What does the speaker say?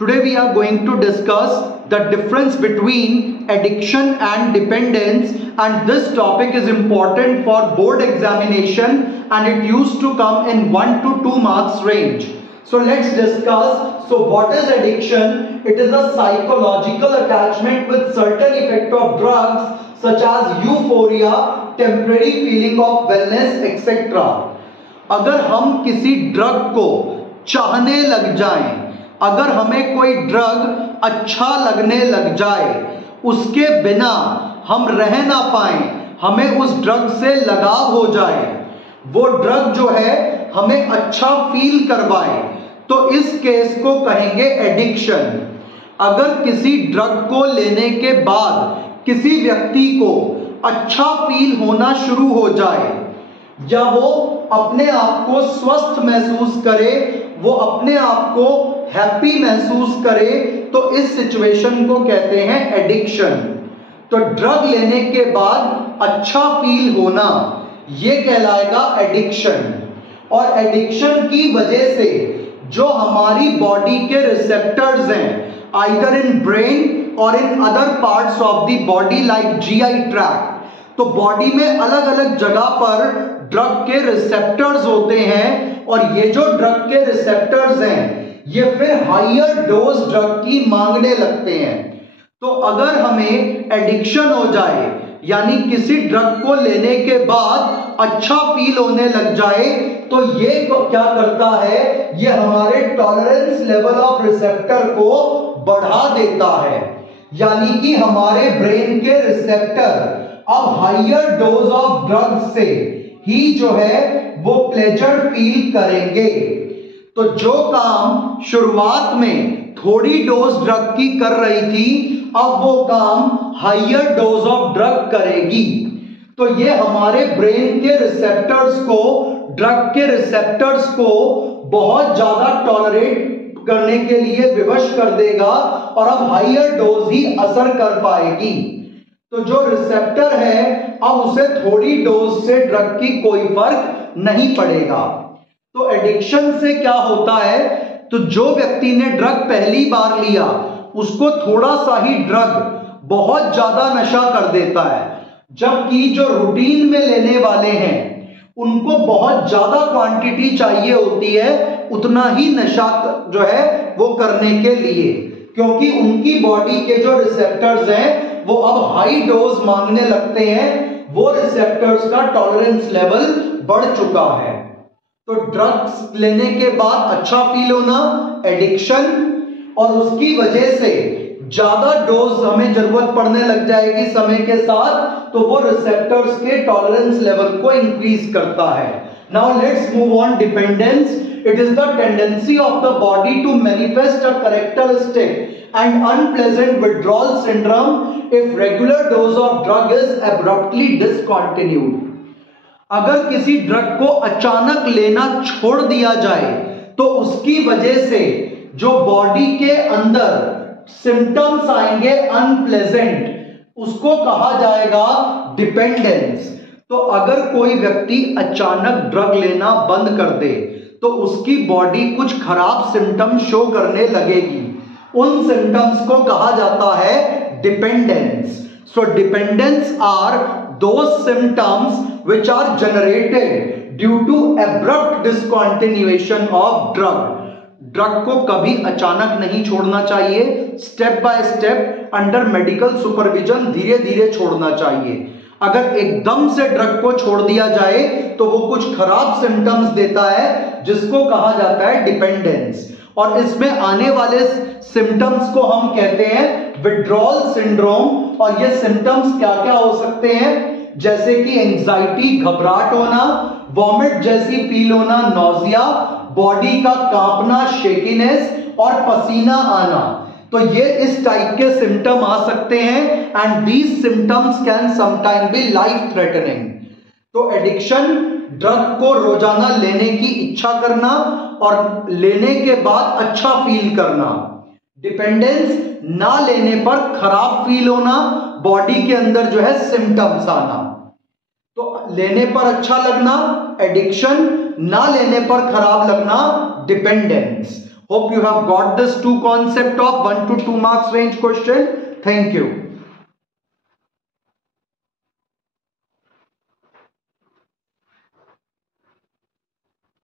Today we are going to discuss the difference between addiction and dependence, and this topic is important for board examination and it used to come in 1 to 2 marks range. So let's discuss. So what is addiction? It is a psychological attachment with certain effect of drugs such as euphoria, temporary feeling of wellness, etc. अगर हम किसी drug को चाहने लग जाएं, अगर हमें कोई ड्रग अच्छा लगने लग जाए, उसके बिना हम रह ना पाए, हमें उस ड्रग से लगाव हो जाए, वो ड्रग जो है हमें अच्छा फील करवाए, तो इस केस को कहेंगे एडिक्शन। अगर किसी ड्रग को लेने के बाद किसी व्यक्ति को अच्छा फील होना शुरू हो जाए या वो अपने आप को स्वस्थ महसूस करे, वो अपने आप को हैप्पी महसूस करे, तो इस सिचुएशन को कहते हैं एडिक्शन। तो ड्रग लेने के बाद अच्छा फील होना ये कहलाएगा एडिक्शन। और एडिक्शन की वजह से जो हमारी बॉडी के रिसेप्टर्स हैं, आइदर इन ब्रेन और in other parts of the body like GI tract, तो बॉडी में अलग अलग जगह पर ड्रग के रिसेप्टर्स होते हैं और ये जो ड्रग के रिसेप्टर्स हैं ये फिर हायर डोज ड्रग की मांगने लगते हैं। तो अगर हमें एडिक्शन हो जाए, यानी किसी ड्रग को लेने के बाद अच्छा फील होने लग जाए, तो ये क्या करता है, ये हमारे टॉलरेंस लेवल ऑफ रिसेप्टर को बढ़ा देता है, यानी कि हमारे ब्रेन के रिसेप्टर अब हायर डोज ऑफ ड्रग से ही जो है वो प्लेजर फील करेंगे। तो जो काम शुरुआत में थोड़ी डोज ड्रग की कर रही थी, अब वो काम हायर डोज ऑफ ड्रग करेगी। तो ये हमारे ब्रेन के रिसेप्टर्स को, ड्रग के रिसेप्टर्स को बहुत ज्यादा टॉलरेट करने के लिए विवश कर देगा और अब हायर डोज ही असर कर पाएगी। तो जो रिसेप्टर है अब उसे थोड़ी डोज से ड्रग की कोई फर्क नहीं पड़ेगा। तो एडिक्शन से क्या होता है, तो जो व्यक्ति ने ड्रग पहली बार लिया उसको थोड़ा सा ही ड्रग बहुत ज्यादा नशा कर देता है, जबकि जो रूटीन में लेने वाले हैं उनको बहुत ज्यादा क्वांटिटी चाहिए होती है उतना ही नशा जो है वो करने के लिए, क्योंकि उनकी बॉडी के जो रिसेप्टर्स हैं वो अब हाई डोज मांगने लगते हैं, वो रिसेप्टर्स का टॉलरेंस लेवल बढ़ चुका है। तो ड्रग्स लेने के बाद अच्छा फील होना एडिक्शन, और उसकी वजह से ज्यादा डोज हमें जरूरत पड़ने लग जाएगी समय के साथ, तो वो रिसेप्टर्स के टॉलरेंस लेवल को इंक्रीज करता है। Now let's move on dependence. It is the tendency of the body to manifest a characteristic and unpleasant withdrawal syndrome if regular dose of drug is abruptly discontinued. अगर किसी drug को अचानक लेना छोड़ दिया जाए तो उसकी वजह से जो बॉडी के अंदर सिम्टम्स आएंगे अनप्लेजेंट, उसको कहा जाएगा डिपेंडेंस। तो अगर कोई व्यक्ति अचानक ड्रग लेना बंद कर दे तो उसकी बॉडी कुछ खराब सिम्टम्स शो करने लगेगी, उन सिम्टम्स को कहा जाता है dependence. So dependence are those symptoms which are generated due to abrupt discontinuation of drug. Drug को कभी अचानक नहीं छोड़ना चाहिए, step by step under medical supervision धीरे धीरे छोड़ना चाहिए। अगर एकदम से ड्रग को छोड़ दिया जाए तो वो कुछ खराब सिम्टम्स देता है जिसको कहा जाता है डिपेंडेंस, और इसमें आने वाले सिम्टम्स को हम कहते हैं विड्रॉल सिंड्रोम। और ये सिम्टम्स क्या क्या हो सकते हैं, जैसे कि एंजाइटी, घबराहट होना, वॉमिट जैसी फील होना, नोजिया, बॉडी का कांपना, शेकीनेस और पसीना आना। तो ये इस टाइप के सिम्टम आ सकते हैं and these symptoms can sometime be life threatening. तो एडिक्शन ड्रग को रोजाना लेने की इच्छा करना और लेने के बाद अच्छा फील करना। डिपेंडेंस ना लेने पर खराब फील होना, बॉडी के अंदर जो है सिम्टम्स आना। तो लेने पर अच्छा लगना एडिक्शन, ना लेने पर खराब लगना dependence. Hope you have got this two concept of 1 to 2 marks range question. Thank you.